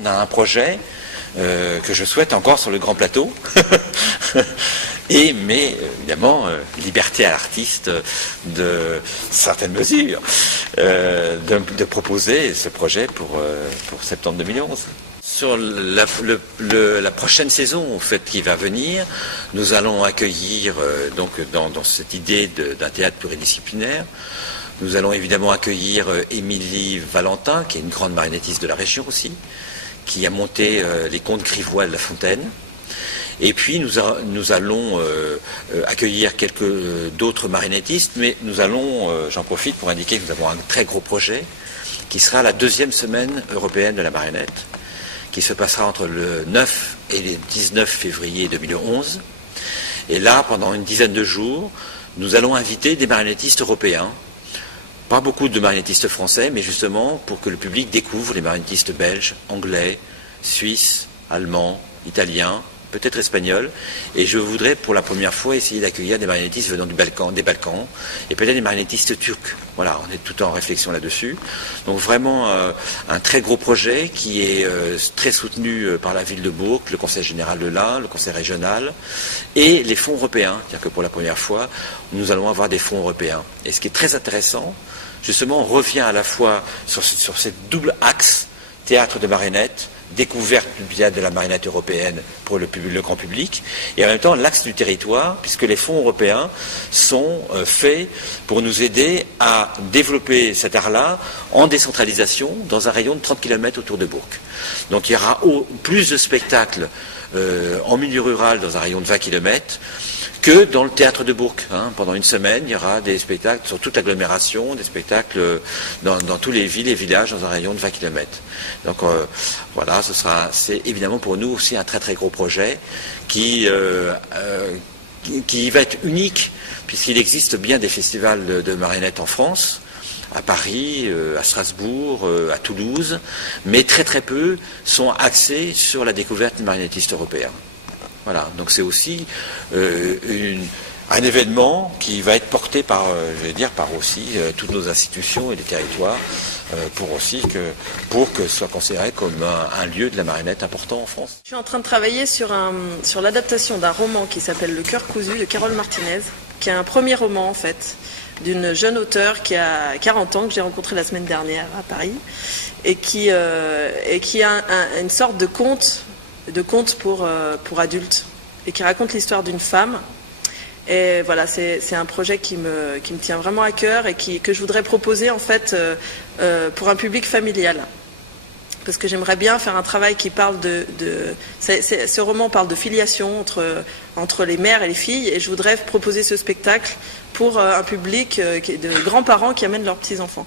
On a un projet que je souhaite encore sur le grand plateau, mais évidemment, liberté à l'artiste de certaines mesures, de proposer ce projet pour septembre 2011. Sur la prochaine saison en fait, qui va venir, nous allons accueillir, donc, dans cette idée d'un théâtre pluridisciplinaire, nous allons évidemment accueillir Émilie Valentin, qui est une grande marionnettiste de la région aussi, qui a monté les contes grivois de La Fontaine. Et puis nous allons accueillir d'autres marionnettistes, mais nous allons, j'en profite pour indiquer que nous avons un très gros projet qui sera la 2e semaine européenne de la marionnette, qui se passera entre le 9 et le 19 février 2011. Et là, pendant une dizaine de jours, nous allons inviter des marionnettistes européens. Pas beaucoup de marionnettistes français, mais justement pour que le public découvre les marionnettistes belges, anglais, suisses, allemands, italiens, peut-être espagnols. Et je voudrais pour la première fois essayer d'accueillir des marionnettistes venant des Balkans et peut-être des marionnettistes turcs. Voilà, on est tout en réflexion là-dessus. Donc vraiment un très gros projet qui est très soutenu par la ville de Bourg, le conseil général de l'Ain, le conseil régional et les fonds européens. C'est-à-dire que pour la première fois, nous allons avoir des fonds européens. Et ce qui est très intéressant, justement, on revient à la fois sur cette double axe théâtre de marionnettes, découverte bien de la marionnette européenne pour le grand public, et en même temps l'axe du territoire, puisque les fonds européens sont faits pour nous aider à développer cet art-là en décentralisation dans un rayon de 30 km autour de Bourg. Donc il y aura plus de spectacles en milieu rural dans un rayon de 20 km que dans le théâtre de Bourg. Pendant une semaine, il y aura des spectacles sur toute l'agglomération, des spectacles dans tous les villes et villages dans un rayon de 20 km. Donc voilà, c'est évidemment pour nous aussi un très très gros projet qui va être unique, puisqu'il existe bien des festivals de marionnettes en France, à Paris, à Strasbourg, à Toulouse, mais très très peu sont axés sur la découverte des marionnettistes européens. Voilà, donc c'est aussi un événement qui va être porté par aussi toutes nos institutions et les territoires pour que ce soit considéré comme un lieu de la marionnette important en France. Je suis en train de travailler sur l'adaptation d'un roman qui s'appelle Le Cœur cousu de Carole Martinez, qui est un premier roman en fait d'une jeune auteure qui a 40 ans, que j'ai rencontrée la semaine dernière à Paris, et qui a une sorte de conte pour adultes, et qui raconte l'histoire d'une femme. Et voilà, c'est un projet qui me tient vraiment à cœur et que je voudrais proposer en fait pour un public familial. Parce que j'aimerais bien faire un travail qui parle ce roman parle de filiation entre les mères et les filles, et je voudrais proposer ce spectacle pour un public de grands-parents qui amènent leurs petits-enfants.